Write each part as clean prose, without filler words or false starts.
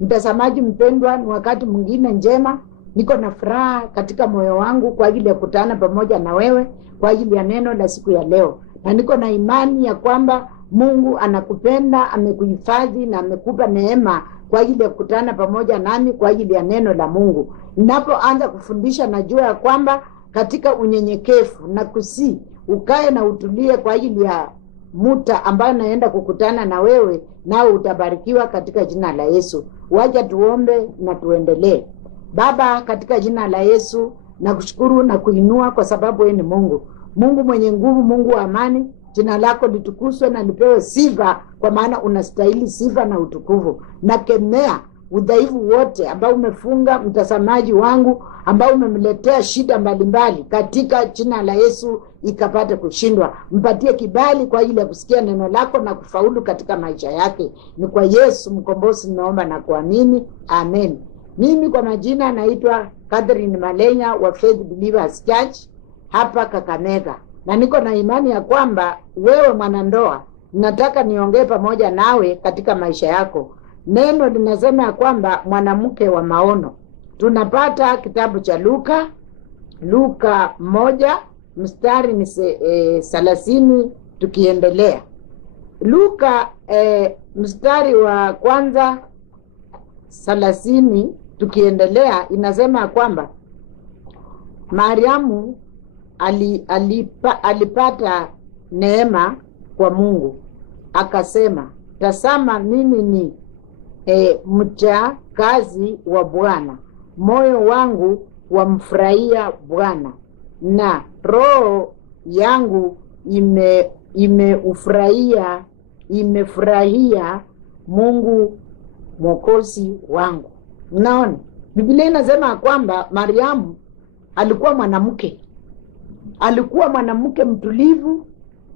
Mtazamaji mpendwa, ni wakati mwingine njema. Niko na furaha katika moyo wangu kwa ajili ya kukutana pamoja na wewe kwa ajili ya neno la siku ya leo. Na niko na imani ya kwamba Mungu anakupenda, amekuhifadhi na amekupa neema kwa ajili ya kukutana pamoja nami kwa ajili ya neno la Mungu. Ninapoanza kufundisha, najua ya kwamba katika unyenyekevu na kusii ukae na utulie kwa ajili ya muta ambayo naenda kukutana na wewe, nao utabarikiwa katika jina la Yesu. Wacha tuombe na tuendelee. Baba, katika jina la Yesu nakushukuru na kuinua kwa sababu wewe ni Mungu. Mungu mwenye nguvu, Mungu wa amani. Jina lako litukuzwe na lipewe sifa, kwa maana unastahili sifa na utukufu. Nakemea udhaifu wote ambao umefunga mtazamaji wangu, ambao umemletea shida mbalimbali, katika jina la Yesu ikapate kushindwa. Mpatie kibali kwa ajili ya kusikia neno lako na kufaulu katika maisha yake. Ni kwa Yesu mkombozi naomba na kuamini, amen. Mimi kwa majina naitwa Catherine Malenya wa Faith Believers Church hapa Kakamega, na niko na imani ya kwamba wewe mwanandoa, nataka niongee pamoja nawe katika maisha yako. Neno linasema ya kwamba mwanamke wa maono. Tunapata kitabu cha Luka 1 mstari ni 30 tukiendelea. Luka mstari wa kwanza 30 tukiendelea, inasema ya kwamba Mariamu alipata neema kwa Mungu, akasema, tazama mimi ni mcha kazi wa Bwana, moyo wangu wamfurahia Bwana, na roho yangu imefurahia Mungu mwokozi wangu. Unaona, Biblia inasema kwamba Mariamu alikuwa mwanamke mtulivu,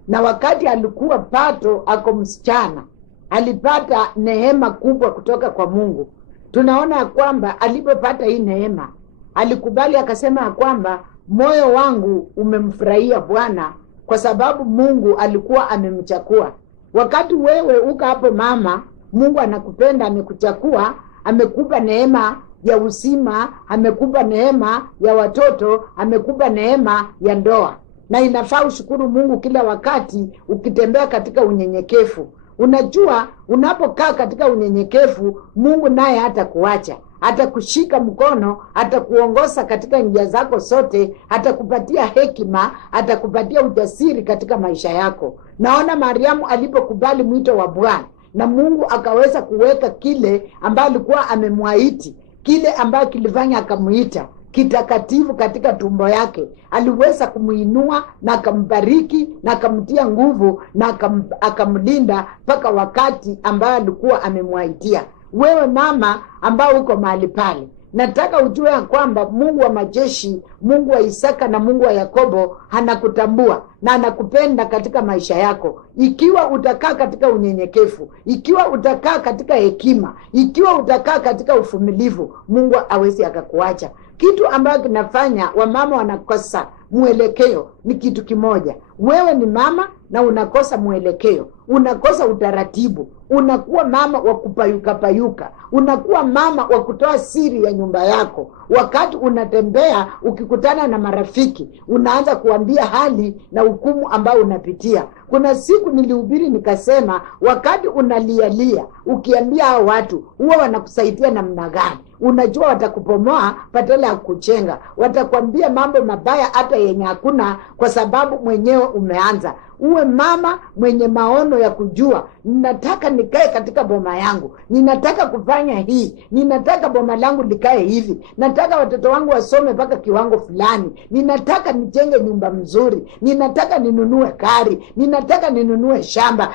na wakati alikuwa pato ako msichana, alipata neema kubwa kutoka kwa Mungu. Tunaona kwamba alipopata hii neema, alikubali akasema kwamba moyo wangu umemfurahia Bwana, kwa sababu Mungu alikuwa amemchakua. Wakati wewe uko hapo mama, Mungu anakupenda, amekuchakua, amekupa neema ya uzima, amekupa neema ya watoto, amekupa neema ya ndoa. Na inafaa ushukuru Mungu kila wakati ukitembea katika unyenyekevu. Unajua, unapokaa katika unyenyekevu, Mungu naye hatakuacha. Atakushika mkono, atakuongoza katika njia zako zote, atakupatia hekima, atakupatia ujasiri katika maisha yako. Naona Mariamu alipokubali mwito wa Bwana, na Mungu akaweza kuweka kile ambacho alikuwa amemwaiti, kile ambacho kilifanya akamuita kitakatifu katika tumbo yake. Aliweza kumuinua na akambariki na akamtia nguvu na akamlinda mpaka wakati ambao alikuwa amemwaitia. Wewe mama ambao uko mahali pale, nataka ujue ya kwamba Mungu wa majeshi, Mungu wa Isaka na Mungu wa Yakobo anakutambua na anakupenda katika maisha yako. Ikiwa utakaa katika unyenyekevu, ikiwa utakaa katika hekima, ikiwa utakaa katika uvumilivu, Mungu hawezi akakuacha. Kitu ambacho kinafanya wamama wanakosa mwelekeo ni kitu kimoja. Wewe ni mama na unakosa mwelekeo, unakosa utaratibu, unakuwa mama wa kupayuka, unakuwa mama wa kutoa siri ya nyumba yako. Wakati unatembea ukikutana na marafiki, unaanza kuambia hali na hukumu ambao unapitia. Kuna siku nilihubiri nikasema, wakati unalialia ukiambia hao watu, huwa wanakusaidia namna gani? Unajua watakupomoa badala ya kuchenga, watakwambia mambo mabaya hata yenye hakuna, kwa sababu mwenyewe umeanza. Uwe mama mwenye maono ya kujua, ninataka nikae katika boma yangu, ninataka kufanya hii, ninataka boma langu likae hivi, nataka watoto wangu wasome mpaka kiwango fulani, ninataka nijenge nyumba mzuri, ninataka ninunue gari, ninataka ninunue shamba,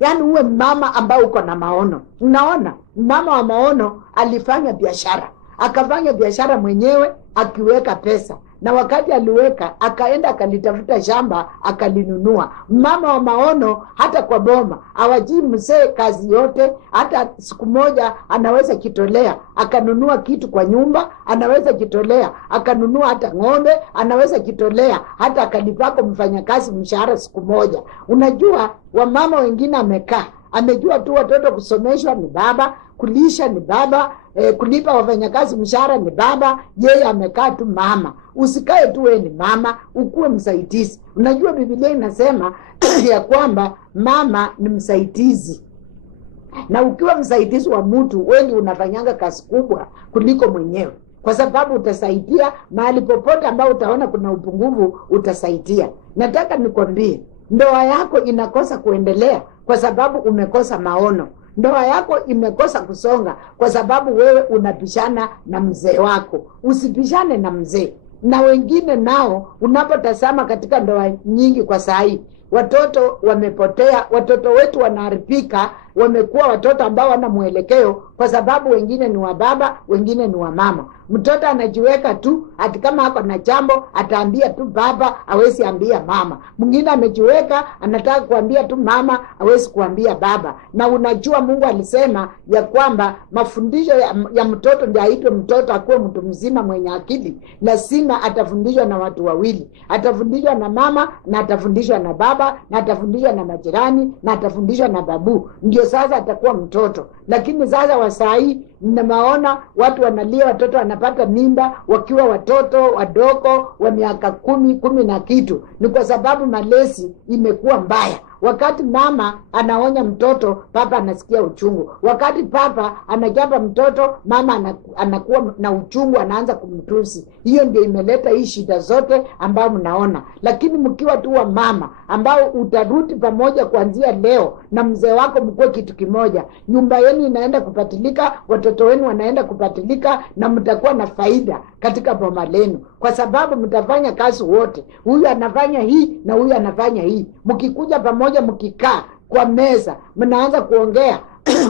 yani uwe mama ambao uko na maono. Unaona, mama wa maono alifanya biashara, akafanya biashara mwenyewe akiweka pesa, na wakati aliweka akaenda akalitafuta shamba akalinunua. Mama wa maono hata kwa boma hawajii mzee kazi yote. Hata siku moja anaweza kitolea akanunua kitu kwa nyumba, anaweza kitolea akanunua hata ng'ombe, anaweza kitolea hata akalipako mfanyakazi mshahara siku moja. Unajua wamama wengine amekaa Amejua tu watoto kusomeshwa ni baba, kulisha ni baba, kulipa wafanyakazi mshahara ni baba. Yeye amekaa tu mama. Usikae tu wewe ni mama, ukuwe msaidizi. Unajua Biblia inasema ya kwamba mama ni msaidizi. Na ukiwa msaidizi wa mtu, wewe unafanyanga kazi kubwa kuliko mwenyewe, kwa sababu utasaidia mahali popote ambao utaona kuna upungufu, utasaidia. Nataka nikwambie, ndoa yako inakosa kuendelea kwa sababu umekosa maono. Ndoa yako imekosa kusonga kwa sababu wewe unapishana na mzee wako. Usipishane na mzee. Na wengine nao unapotazama katika ndoa nyingi kwa sahi, watoto wamepotea, watoto wetu wanaharibika, wamekuwa watoto ambao wana mwelekeo kwa sababu wengine ni wa baba, wengine ni wa mama. Mtoto anajiweka tu, ati kama hako na jambo ataambia tu baba, hawezi ambia mama. Mwingine amejiweka anataka kuambia tu mama, hawezi kuambia baba. Na unajua Mungu alisema ya kwamba mafundisho ya mtoto ndio aitwe mtoto, akuwe mtu mzima mwenye akili. Lazima atafundishwa na watu wawili. Atafundishwa na mama na atafundishwa na baba na atafundishwa na majirani na atafundishwa na babu. Ndio sasa atakuwa mtoto. Lakini sasa wasai ninaona watu wanalia, watoto wanapata mimba wakiwa watoto wadogo wa miaka 10 na kitu. Ni kwa sababu malezi imekuwa mbaya. Wakati mama anaonya mtoto, papa anasikia uchungu. Wakati papa anachapa mtoto, mama anakuwa na uchungu, anaanza kumtusi. Hiyo ndio imeleta hii shida zote ambao mnaona. Lakini mkiwa tu wa mama ambao utarudi pamoja kuanzia leo na mzee wako, mkuwe kitu kimoja, nyumba yenu inaenda kupatilika, watoto wenu wanaenda kupatilika, na mtakuwa na faida katika boma lenu, kwa sababu mtafanya kazi wote. Huyu anafanya hii na huyu anafanya hii. Mkikuja pamoja, mkikaa kwa meza, mnaanza kuongea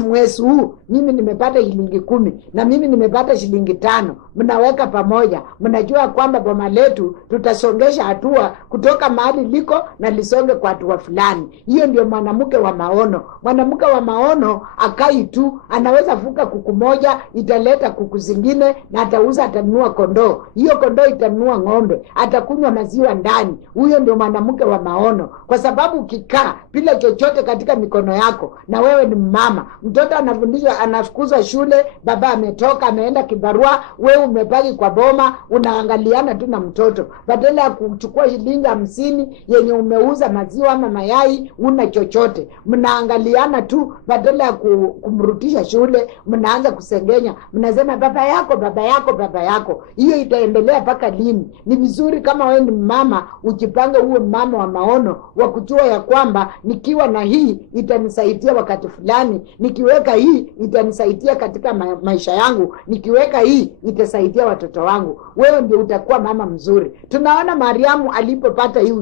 mwezi huu mimi nimepata shilingi 10 na mimi nimepata shilingi 5. Mnaweka pamoja, mnajua kwamba boma letu tutasongesha hatua kutoka mahali liko na lisonge kwa hatua fulani. Hiyo ndio mwanamke wa maono. Mwanamke wa maono akai tu, anaweza fuka kuku moja, italeta kuku zingine, na atauza, atanunua kondoo. Hiyo kondoo itanunua ng'ombe, atakunywa maziwa ndani. Huyo ndio mwanamke wa maono, kwa sababu ukikaa bila chochote katika mikono yako, na wewe ni mama, mtoto anafundishwa, anafukuzwa shule, baba ametoka ameenda kibarua, wewe umebaki kwa boma, unaangaliana tu na mtoto. Badala ya kuchukua shilingi 50 yenye umeuza maziwa ama mayai, una chochote. Mnaangaliana tu, badala ya kumrudisha shule, mnaanza kusengenya, mnasema baba yako, baba yako, baba yako. Hiyo itaendelea mpaka lini? Ni vizuri kama wewe ni mama, ujipange uwe mama wa maono, wa kujua ya kwamba nikiwa na hii itanisaidia wakati fulani, nikiweka hii itanisaidia katika maisha yangu, nikiweka hii itasaidia watoto wangu. Wewe ndio utakuwa mama mzuri. Tunaona Mariamu alipopata hii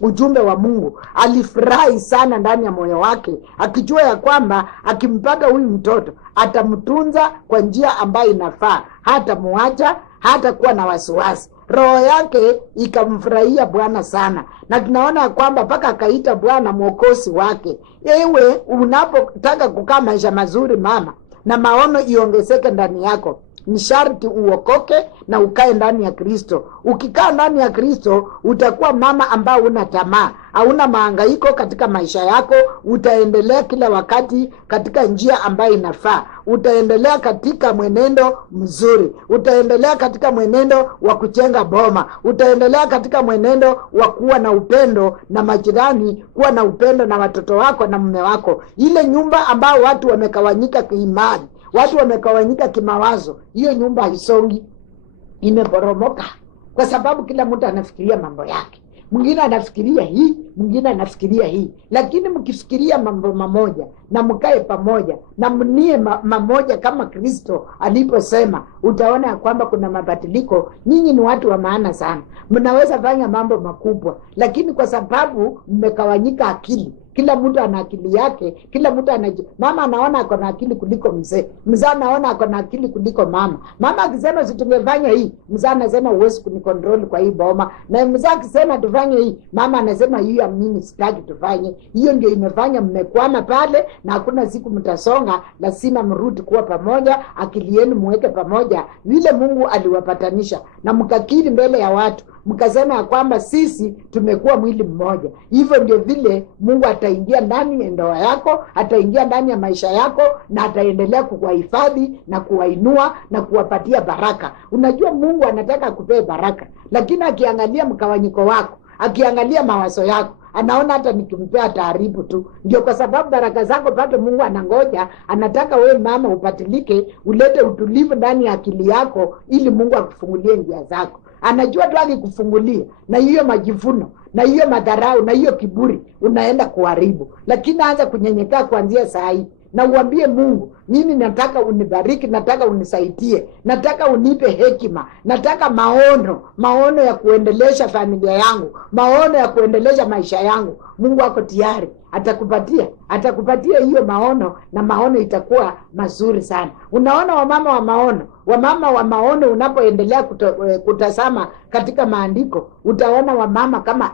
ujumbe wa Mungu, alifurahi sana ndani ya moyo wake, akijua ya kwamba akimpata huyu mtoto atamtunza kwa njia ambayo inafaa, hata muacha, hata kuwa na wasiwasi. Roho yake ikamfurahia Bwana sana, na tunaona kwamba mpaka akaita Bwana mwokozi wake. Ewe unapotaka kukaa maisha mazuri mama, na maono iongezeke ndani yako, ni sharti uokoke na ukae ndani ya Kristo. Ukikaa ndani ya Kristo, utakuwa mama ambao una tamaa, hauna mahangaiko katika maisha yako. Utaendelea kila wakati katika njia ambayo inafaa. Utaendelea katika mwenendo mzuri. Utaendelea katika mwenendo wa kujenga boma. Utaendelea katika mwenendo wa kuwa na upendo na majirani, kuwa na upendo na watoto wako na mume wako. Ile nyumba ambao watu wamekawanyika kiimani, watu wamekawanyika kimawazo, hiyo nyumba haisongi, imeporomoka, kwa sababu kila mtu anafikiria mambo yake. Mwingine anafikiria hii, mwingine anafikiria hii. Lakini mkifikiria mambo mamoja na mkae pamoja na mnie mamoja kama Kristo aliposema, utaona ya kwamba kuna mabadiliko. Nyinyi ni watu wa maana sana, mnaweza fanya mambo makubwa, lakini kwa sababu mmekawanyika akili, kila mtu ana akili yake, kila mtu mama anaona ako na akili kuliko mzee, mzee anaona ako na akili kuliko mama. Mama akisema situngefanya hii, mzee anasema huwezi kunikontrol kwa hii boma, na mzee akisema tufanye hii, mama anasema hii ya mimi sitaki tufanye. Hiyo ndio imefanya mmekwama pale, na hakuna siku mtasonga. Lazima mrudi kuwa pamoja, akili yenu muweke pamoja vile Mungu aliwapatanisha, na mkakiri mbele ya watu, mkasema ya kwamba sisi tumekuwa mwili mmoja. Hivyo ndio vile Mungu ataingia ndani ya ndoa yako, ataingia ndani ya maisha yako, na ataendelea kuwahifadhi na kuwainua na kuwapatia baraka. Unajua Mungu anataka kupea baraka, lakini akiangalia mkawanyiko wako, akiangalia mawazo yako, anaona hata nikimpea taaribu tu. Ndio kwa sababu baraka zako pato Mungu anangoja, anataka wewe mama upatilike, ulete utulivu ndani ya akili yako, ili Mungu akufungulie njia zako. Anajua tu akikufungulia, na hiyo majivuno na hiyo madharau na hiyo kiburi unaenda kuharibu. Lakini anza kunyenyekea kuanzia saa hii, na uambie Mungu, mimi nataka unibariki, nataka unisaidie, nataka unipe hekima, nataka maono ya kuendelesha familia yangu, maono ya kuendelesha maisha yangu. Mungu ako tayari, atakupatia hiyo maono, na maono itakuwa mazuri sana. Unaona wamama wa maono unapoendelea kutazama katika maandiko, utaona wamama kama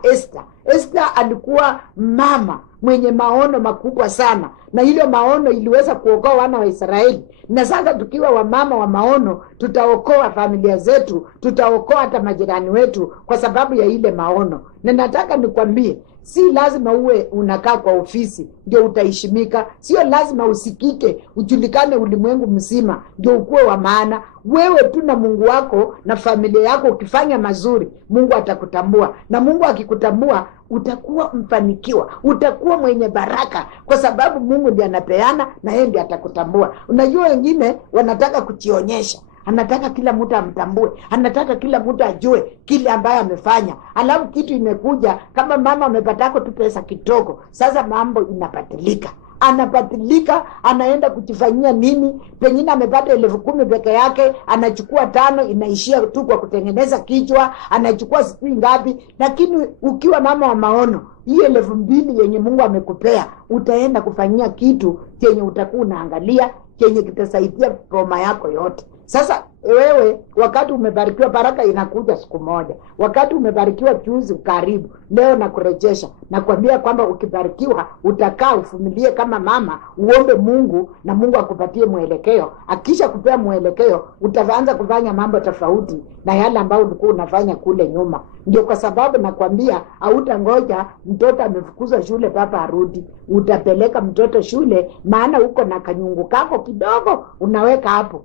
Esther alikuwa mama mwenye maono makubwa sana, na ile maono iliweza kuokoa wana wa Israeli. Na sasa tukiwa wamama wa maono, tutaokoa familia zetu, tutaokoa hata majirani wetu kwa sababu ya ile maono. Na nataka nikwambie, si lazima uwe unakaa kwa ofisi ndio utaheshimika. Sio lazima usikike, ujulikane ulimwengu mzima ndio ukuwe wa maana. Wewe tu na Mungu wako na familia yako, ukifanya mazuri, Mungu atakutambua. Na Mungu akikutambua, utakuwa mfanikiwa, utakuwa mwenye baraka, kwa sababu Mungu ndiye anapeana na yeye ndiye atakutambua. Unajua wengine wanataka kujionyesha, anataka kila mtu amtambue, anataka kila mtu ajue kile ambaye amefanya. Alafu kitu imekuja, kama mama amepatako tu pesa kidogo, sasa mambo inapatilika. Anapatilika, anaenda kujifanyia nini? Pengine amepata 10,000 peke yake, anachukua 5, inaishia tu kwa kutengeneza kichwa, anachukua sijui ngapi. Lakini ukiwa mama wa maono, hiyo 2,000 yenye Mungu amekupea, utaenda kufanyia kitu chenye utakuwa unaangalia, chenye kitasaidia boma yako yote. Sasa wewe, wakati umebarikiwa, baraka inakuja siku moja. Wakati umebarikiwa juzi, karibu leo na kurejesha, na kuambia kwamba ukibarikiwa utakaa ufumilie kama mama, uombe Mungu na Mungu akupatie mwelekeo. Akisha kupea mwelekeo, utaanza kufanya mambo tofauti na yale ambayo ulikuwa unafanya kule nyuma. Ndio kwa sababu nakwambia, hautangoja mtoto amefukuzwa shule papa arudi. Utapeleka mtoto shule, maana uko na kanyungu kako kidogo unaweka hapo,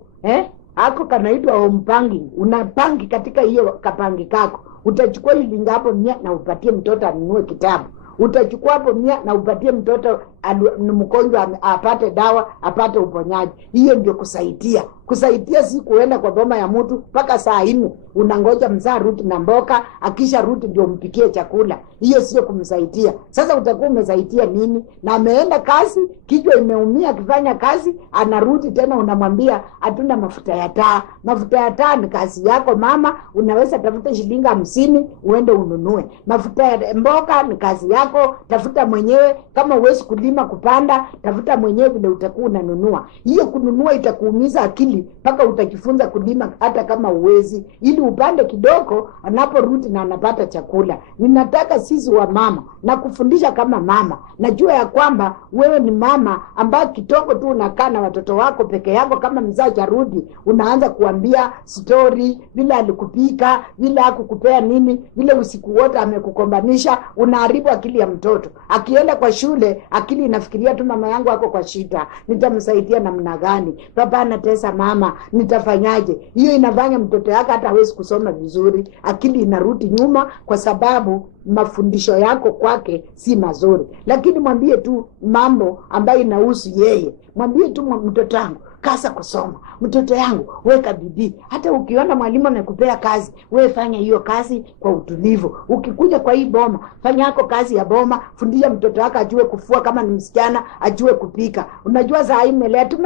ako kanaitwa hompangi. Unapangi katika hiyo kapangi kako. Utachukua shilingi hapo 100 na upatie mtoto anunue kitabu. Utachukua hapo 100 na upatie mtoto ni mgonjwa apate dawa, apate uponyaji. Hiyo ndio kusaidia. Kusaidia si kuenda kwa boma ya mtu mpaka saa 4 unangoja mzaa rudi na mboka, akisha rudi ndio mpikie chakula. Hiyo sio kumsaidia. Sasa utakuwa umesaidia nini? Na ameenda kazi, kichwa imeumia akifanya kazi, anarudi tena unamwambia hatuna mafuta ya taa. Mafuta ya taa ni kazi yako mama, unaweza tafuta shilingi 50 uende ununue. Mafuta ya mboga ni kazi yako, tafuta mwenyewe. Kama uwezi kulima kupanda, tafuta mwenyewe vile utakuwa unanunua. Hiyo kununua itakuumiza akili mpaka utajifunza kulima hata kama uwezi, ili upande kidogo anaporudi na anapata chakula. Ninataka sisi wa mama na kufundisha kama mama. Najua ya kwamba wewe ni mama ambaye kidogo tu unakaa na watoto wako peke yako, kama mzaa jarudi unaanza kuambia story, vile alikupika, vile hakukupea nini, vile usiku wote amekukombanisha. Unaharibu akili ya mtoto. Akienda kwa shule, akili inafikiria tu mama yangu ako kwa shida, nitamsaidia namna gani? Baba anatesa mama, nitafanyaje? Hiyo inafanya mtoto yake hata hawezi kusoma vizuri. Akili inarudi nyuma kwa sababu mafundisho yako kwake si mazuri. Lakini mwambie tu mambo ambayo inahusu yeye. Mwambie tu, mtoto wangu kasa kusoma, mtoto yangu weka bidii. Hata ukiona mwalimu amekupea kazi, wewe fanya hiyo kazi kwa utulivu. Ukikuja kwa hii boma, fanya yako kazi ya boma. Fundisha mtoto wako ajue kufua, kama ni msichana ajue kupika. Unajua saa hii imelea tu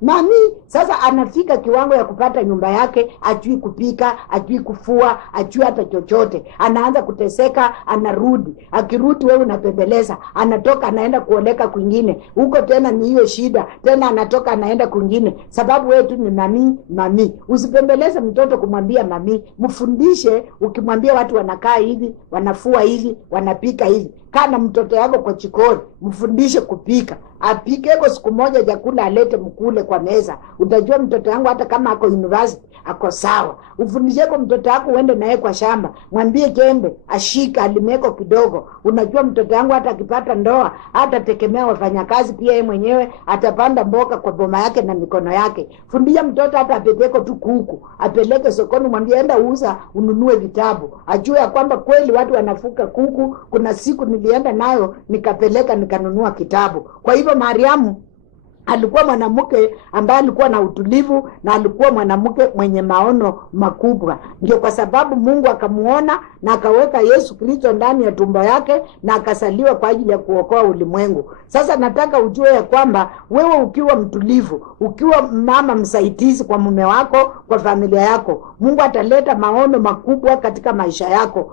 mami. Sasa anafika kiwango ya kupata nyumba yake, ajui kupika, ajui kufua, ajui hata chochote. Anaanza kuteseka, anarudi. Akirudi wewe unapembeleza, anatoka anaenda kuoleka kwingine. Huko tena ni hiyo shida. Tena anatoka anaenda kwingine. Sababu wewe tu ni mami. Usipembeleze mtoto kumwambia mami. Mfundishe ukimwambia watu wanakaa hivi, wanafua hivi, wanapika hivi. kana mtoto yako kwa jikoni, mfundishe kupika. Apikeko siku moja chakula alete mkule kwa meza. Utajua mtoto yangu hata kama ako university ako sawa. Ufundisheko mtoto wako uende naye kwa shamba. Mwambie jembe ashika alimeko kidogo. Unajua mtoto yangu hata akipata ndoa hata tegemea wafanyakazi, pia yeye mwenyewe atapanda mboga kwa boma yake na mikono yake. Fundisha mtoto hata apeleke tu kuku, apeleke sokoni, mwambie enda uza ununue vitabu. Ajue ya kwamba kweli watu wanafuka kuku. Kuna siku nilienda nayo nikapeleka nikanunua kitabu. Kwa hivyo Mariamu alikuwa mwanamke ambaye alikuwa na utulivu na alikuwa mwanamke mwenye maono makubwa. Ndio kwa sababu Mungu akamuona na akaweka Yesu Kristo ndani ya tumbo yake na akasaliwa kwa ajili ya kuokoa ulimwengu. Sasa nataka ujue ya kwamba wewe ukiwa mtulivu, ukiwa mama msaidizi kwa mume wako, kwa familia yako, Mungu ataleta maono makubwa katika maisha yako.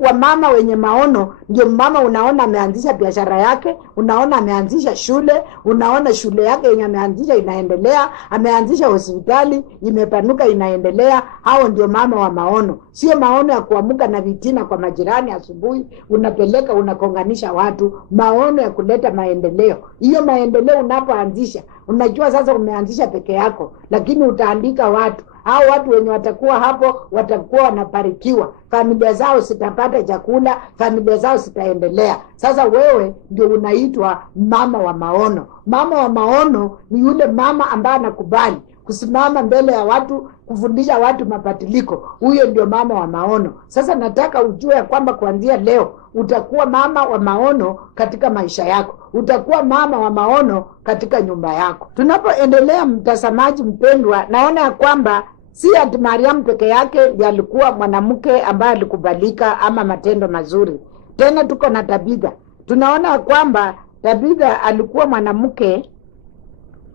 Wamama wenye maono ndio mama unaona ameanzisha biashara yake, unaona ameanzisha shule, unaona shule yake yenye ameanzisha inaendelea, ameanzisha hospitali imepanuka inaendelea. Hao ndio mama wa maono. Sio maono ya kuamuka na vitina kwa majirani asubuhi unapeleka unakonganisha watu. Maono ya kuleta maendeleo. Hiyo maendeleo unapoanzisha, unajua sasa umeanzisha peke yako, lakini utaandika watu. Hao watu wenye watakuwa hapo watakuwa wanabarikiwa. Familia zao sitapata chakula, familia zao sitaendelea. Sasa wewe ndio unaitwa mama wa maono. Mama wa maono ni yule mama ambaye anakubali kusimama mbele ya watu, kufundisha watu mabadiliko. Huyo ndio mama wa maono. Sasa nataka ujue ya kwamba kuanzia leo utakuwa mama wa maono katika maisha yako. Utakuwa mama wa maono katika nyumba yako. Tunapoendelea, mtazamaji mpendwa, naona ya kwamba si ati Mariamu peke yake ndiye alikuwa mwanamke ambaye alikubalika ama matendo mazuri. Tena tuko na Tabitha. Tunaona kwamba Tabitha alikuwa mwanamke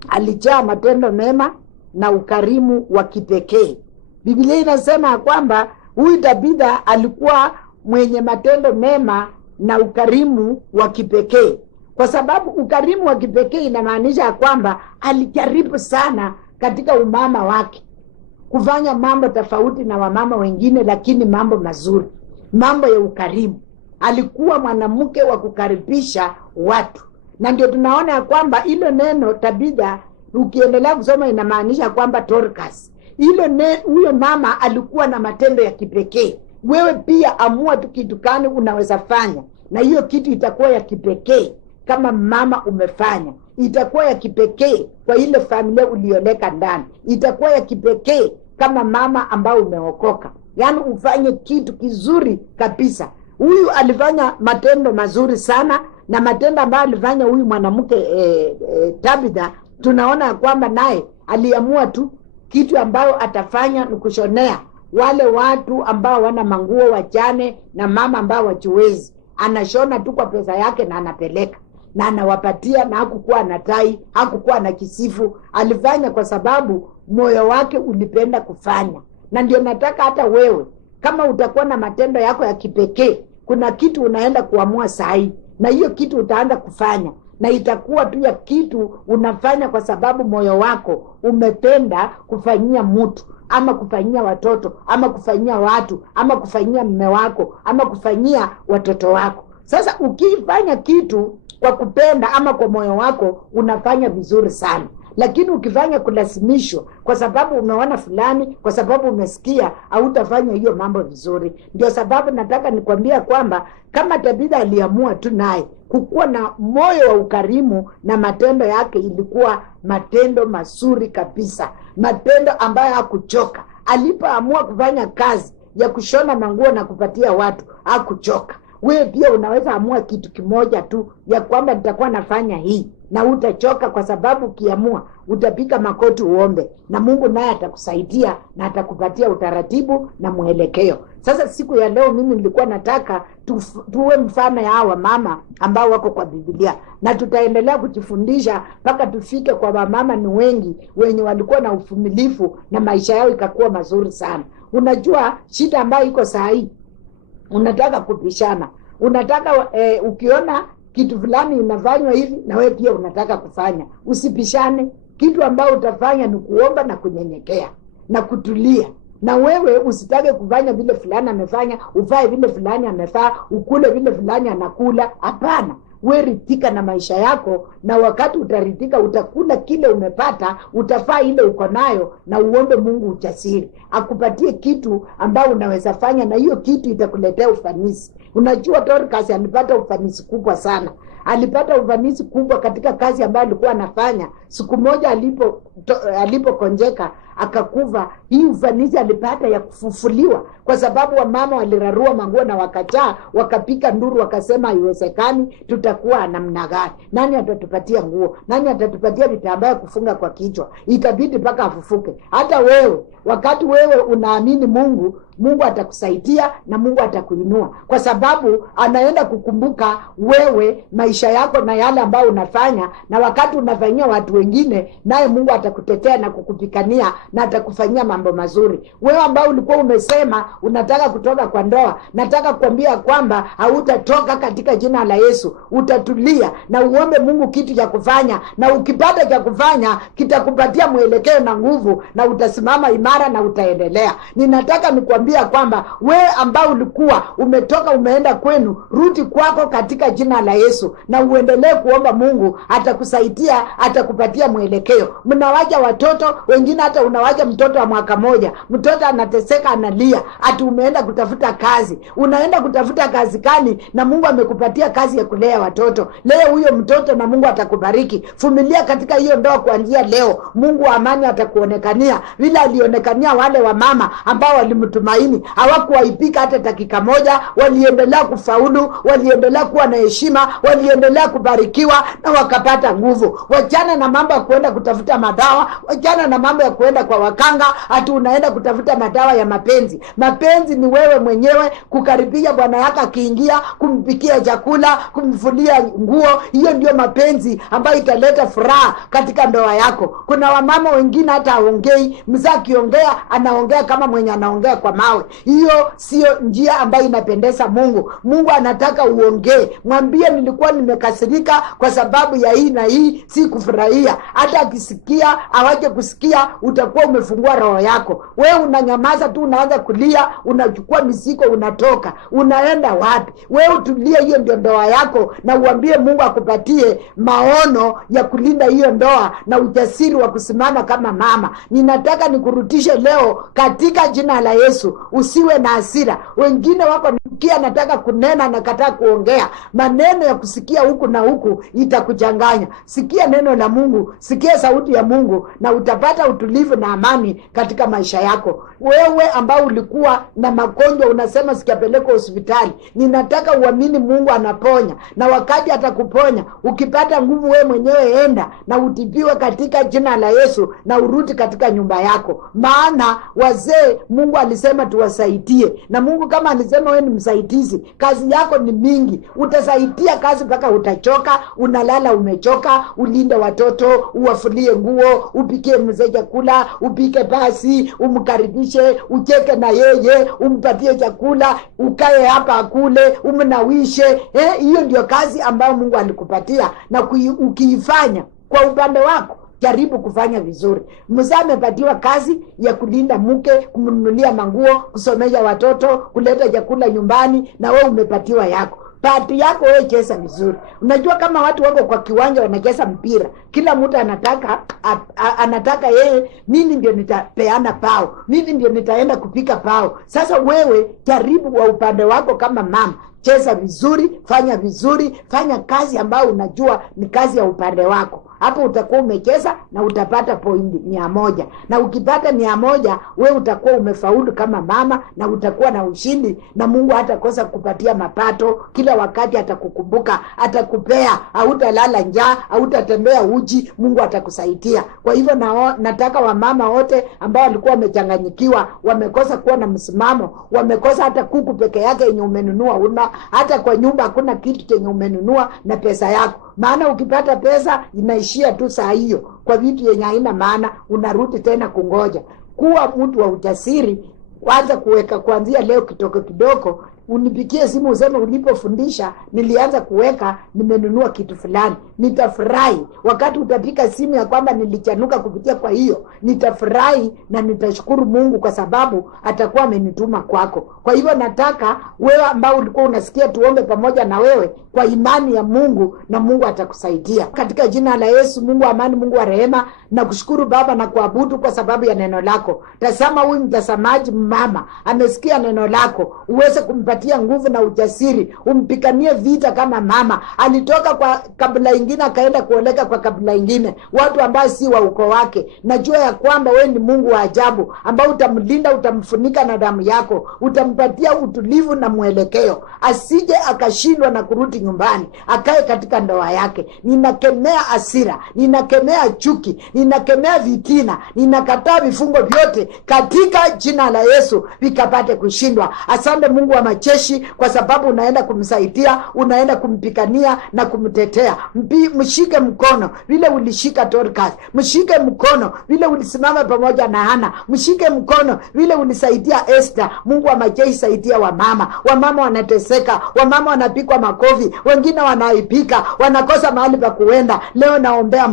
alijaa matendo mema na ukarimu wa kipekee. Biblia inasema kwamba huyu Tabitha alikuwa mwenye matendo mema na ukarimu wa kipekee. Kwa sababu ukarimu wa kipekee inamaanisha kwamba alijaribu sana katika umama wake kufanya mambo tofauti na wamama wengine, lakini mambo mazuri, mambo ya ukarimu. Alikuwa mwanamke wa kukaribisha watu. Na ndio tunaona ya kwamba hilo neno Tabitha ukiendelea kusoma inamaanisha kwamba Dorcas. Huyo mama alikuwa na matendo ya kipekee. Wewe pia amua tu kitu gani unaweza fanya, na hiyo kitu itakuwa ya kipekee. Kama mama umefanya, itakuwa ya kipekee kwa ile familia ulioleka ndani. Itakuwa ya kipekee kama mama ambao umeokoka. Yaani ufanye kitu kizuri kabisa. Huyu alifanya matendo mazuri sana, na matendo ambayo alifanya huyu mwanamke Tabitha, tunaona kwamba naye aliamua tu kitu ambayo atafanya ni kushonea wale watu ambao wana manguo wajane na mama ambao wajiwezi. Anashona tu kwa pesa yake na anapeleka na anawapatia, na hakukuwa na tai, hakukuwa na kisifu. Alifanya kwa sababu moyo wake ulipenda kufanya. Na ndio nataka hata wewe kama utakuwa na matendo yako ya kipekee, kuna kitu unaenda kuamua sahi, na hiyo kitu utaanza kufanya, na itakuwa tu ya kitu unafanya kwa sababu moyo wako umependa kufanyia mtu, ama kufanyia watoto, ama kufanyia watu, ama kufanyia mume wako, ama kufanyia watoto wako. Sasa ukifanya kitu kwa kupenda ama kwa moyo wako, unafanya vizuri sana. Lakini ukifanya kulazimishwa kwa sababu umeona fulani, kwa sababu umesikia, hautafanya hiyo mambo vizuri. Ndio sababu nataka nikwambia kwamba kama Tabitha aliamua tu naye kukuwa na moyo wa ukarimu, na matendo yake ilikuwa matendo mazuri kabisa, matendo ambayo hakuchoka. Alipoamua kufanya kazi ya kushona manguo na kupatia watu, hakuchoka. Wewe pia unaweza amua kitu kimoja tu, ya kwamba nitakuwa nafanya hii, na utachoka, kwa sababu ukiamua utapika makoti uombe, na Mungu naye atakusaidia na atakupatia utaratibu na mwelekeo. Sasa siku ya leo mimi nilikuwa nataka tuwe mfano ya hawa mama ambao wako kwa Biblia, na tutaendelea kujifundisha mpaka tufike kwa wamama ni wengi wenye walikuwa na uvumilivu na maisha yao ikakuwa mazuri sana. Unajua shida ambayo iko saa hii, unataka kupishana. Unataka ukiona kitu fulani inafanywa hivi, na wewe pia unataka kufanya. Usipishane. Kitu ambao utafanya ni kuomba na kunyenyekea na kutulia na wewe usitake kufanya vile fulani amefanya, uvae vile fulani amefaa, ukule vile fulani anakula. Hapana, we ridhika na maisha yako, na wakati utaridhika utakula kile umepata, utafaa ile uko nayo, na uombe Mungu ujasiri akupatie kitu ambao unaweza fanya, na hiyo kitu itakuletea ufanisi. Unajua Dorcas alipata ufanisi kubwa sana. Alipata ufanisi kubwa katika kazi ambayo alikuwa anafanya. Siku moja alipokonjeka akakufa, hii ufanisi alipata ya kufufuliwa, kwa sababu wamama walirarua manguo na wakataa, wakapika nduru, wakasema haiwezekani, tutakuwa namna gani? Nani atatupatia nguo? Nani atatupatia vitambaa ya kufunga kwa kichwa? Ikabidi mpaka afufuke. Hata wewe, wakati wewe unaamini Mungu, Mungu atakusaidia na Mungu atakuinua, kwa sababu anaenda kukumbuka wewe, maisha yako na yale ambayo unafanya, na wakati unafanyia watu wengine, naye Mungu atakutetea na kukupikania na atakufanyia mambo mazuri. Wewe ambao ulikuwa umesema unataka kutoka kwa ndoa, nataka kuambia kwamba hautatoka katika jina la Yesu. Utatulia na uombe Mungu kitu cha kufanya, na ukipata cha kufanya kitakupatia mwelekeo na nguvu, na utasimama imara na utaendelea. Ninataka nikuambia kwamba wewe ambao ulikuwa umetoka umeenda kwenu, rudi kwako katika jina la Yesu, na uendelee kuomba Mungu, atakusaidia, atakupatia mwelekeo. Mnawaja watoto wengine, hata unawaja mtoto wa mwaka moja, mtoto anateseka analia, ati umeenda kutafuta kazi. Unaenda kutafuta kazi gani na Mungu amekupatia kazi ya kulea watoto? Leo huyo mtoto na Mungu atakubariki. Vumilia katika hiyo ndoa kuanzia leo. Mungu wa amani atakuonekania vile alionekania wale wa mama ambao walimtumaini. Hawakuwaipika hata dakika moja, waliendelea kufaulu, waliendelea kuwa na heshima, waliendelea kubarikiwa na wakapata nguvu. Wachana na mambo ya kuenda kutafuta madawa, wachana na mambo ya kuenda kwa wakanga, ati unaenda kutafuta madawa ya mapenzi. Mapenzi ni wewe mwenyewe kukaribia bwana yako akiingia, kumpikia chakula, kumfulia nguo. Hiyo ndio mapenzi ambayo italeta furaha katika ndoa yako. Kuna wamama wengine hata haongei, mzee akiongea anaongea kama mwenye anaongea kwa mawe. Hiyo sio njia ambayo inapendeza Mungu. Mungu anataka uongee. Mwambie nilikuwa nimekasirika kwa sababu ya hii na hii, si kufurahia. Hata akisikia awaje kusikia, utakuwa umefungua roho yako. Wewe unanyamaza tu, unaanza kulia, unachukua misiko, unatoka. Unaenda wapi? Wewe utulie, hiyo ndio ndoa yako, na uambie Mungu akupatie maono ya kulinda hiyo ndoa na ujasiri wa kusimama kama mama. Ninataka nikurutishe leo katika jina la Yesu. Usiwe na hasira. Wengine wako nikia nataka kunena na kataa kuongea. Maneno ya kusikia huku na huku itakuchanganya. Sikia neno la Mungu, sikia sauti ya Mungu, na utapata utulivu na amani katika maisha yako. Wewe ambao ulikuwa na magonjwa unasema sikapeleka hospitali, ninataka uamini Mungu anaponya, na wakati atakuponya, ukipata nguvu wewe mwenyewe enda na utibiwe katika jina la Yesu, na urudi katika nyumba yako. Maana wazee Mungu alisema tuwasaidie, na Mungu kama alisema wewe ni msaidizi, kazi yako ni mingi. Utasaidia kazi mpaka utachoka, unalala umechoka, ulinde watoto, uwafulie nguo, upikie mzee chakula, upike basi, umkaribishe, ucheke na yeye, umpatie chakula, ukae hapa akule, umnawishe. Hiyo ndio kazi ambayo Mungu alikupatia, na ukiifanya kwa upande wako, jaribu kufanya vizuri. Mzee amepatiwa kazi ya kulinda mke, kumnunulia manguo, kusomesha watoto, kuleta chakula nyumbani, na wewe umepatiwa yako. Pati yako wewe cheza vizuri. Unajua kama watu wako kwa kiwanja wanacheza mpira, kila mtu anataka yeye, mimi ndio nitapeana pao, mimi ndio nitaenda kupika pao. Sasa wewe jaribu wa upande wako kama mama, cheza vizuri, fanya kazi ambayo unajua ni kazi ya upande wako. Hapo utakuwa umecheza na utapata pointi 100. Na ukipata 100, wewe utakuwa umefaulu kama mama, na utakuwa na ushindi, na Mungu hatakosa kukupatia mapato. Kila wakati atakukumbuka, atakupea, hautalala njaa, hautatembea uji, Mungu atakusaidia. Kwa hivyo nataka wamama wote ambao walikuwa wamechanganyikiwa, wamekosa kuwa na msimamo, wamekosa hata kuku peke yake yenye umenunua, hata kwa nyumba hakuna kitu chenye umenunua na pesa yako. Maana ukipata pesa inaishia tu saa hiyo kwa vitu yenye haina maana, unarudi tena kungoja. Kuwa mtu wa ujasiri, kwanza kuweka kuanzia leo kidogo kidogo, unipigie simu useme ulipofundisha nilianza kuweka, nimenunua kitu fulani. Nitafurahi. Wakati utapika simu ya kwamba nilichanuka kupitia kwa hiyo, nitafurahi na nitashukuru Mungu kwa sababu atakuwa amenituma kwako. Kwa hivyo nataka wewe ambao ulikuwa unasikia tuombe pamoja na wewe kwa imani ya Mungu, na Mungu atakusaidia. Katika jina la Yesu, Mungu wa amani, Mungu wa rehema, na kushukuru Baba na kuabudu kwa sababu ya neno lako. Tazama huyu mtazamaji mama amesikia neno lako, uweze kumpatia nguvu na ujasiri, umpikanie vita kama mama. Alitoka kwa kabila ingine akaenda kuoleka kwa kabila ingine, watu ambao si wa ukoo wake. Najua ya kwamba wewe ni Mungu wa ajabu ambao utamlinda, utamfunika na damu yako, utampatia utulivu na mwelekeo, asije akashindwa na kurudi nyumbani, akae katika ndoa yake. Ninakemea hasira, ninakemea chuki, ninakemea vitina, ninakataa vifungo vyote katika jina la Yesu, vikapate kushindwa. Asante Mungu wa majeshi kwa sababu unaenda kumsaidia, unaenda kumpikania na kumtetea. Mshike mkono vile ulishika Dorcas, mshike mkono vile ulisimama pamoja na Hana, mshike mkono vile ulisaidia Esther. Mungu wa majeshi, saidia wamama. Wamama wanateseka, wamama wanapikwa makofi, wengine wanaipika, wanakosa mahali pa kuenda. Leo naombea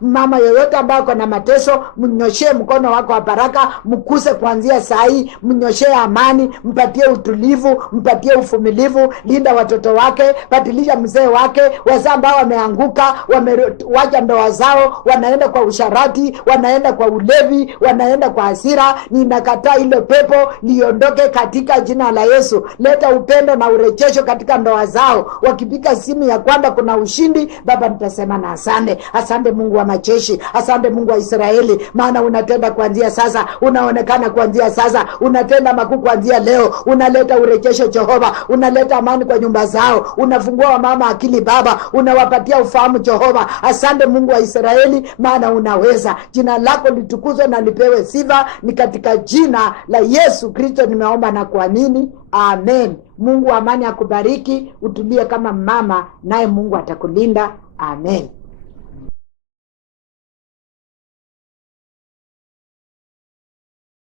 mama yoyote ambaye ako na mateso, mnyoshee mkono wako wa baraka, mkuse kuanzia saa hii, mnyoshee amani, mpatie utulivu, mpatie uvumilivu, linda watoto wake, badilisha mzee wake. Wazee ambao wameanguka, wamewacha ndoa zao, wanaenda kwa usharati, wanaenda kwa ulevi, wanaenda kwa hasira, ninakataa ile pepo liondoke katika jina la Yesu. Leta upendo na urejesho katika ndoa zao. Wakipika simu ya kwamba kuna ushindi, Baba nitasema na asante. Asante Mungu wa majeshi, asante Mungu wa Israeli, maana unatenda kuanzia sasa, unaonekana kuanzia sasa, unatenda makuu kuanzia leo. Unaleta urejesho Jehova, unaleta amani kwa nyumba zao, unafungua wamama akili Baba, unawapatia ufahamu Jehova. Asante Mungu wa Israeli, maana unaweza. Jina lako litukuzwe na lipewe sifa, ni katika jina la Yesu Kristo nimeomba na kuamini, amen. Mungu wa amani akubariki, utulie kama mama, naye Mungu atakulinda, amen.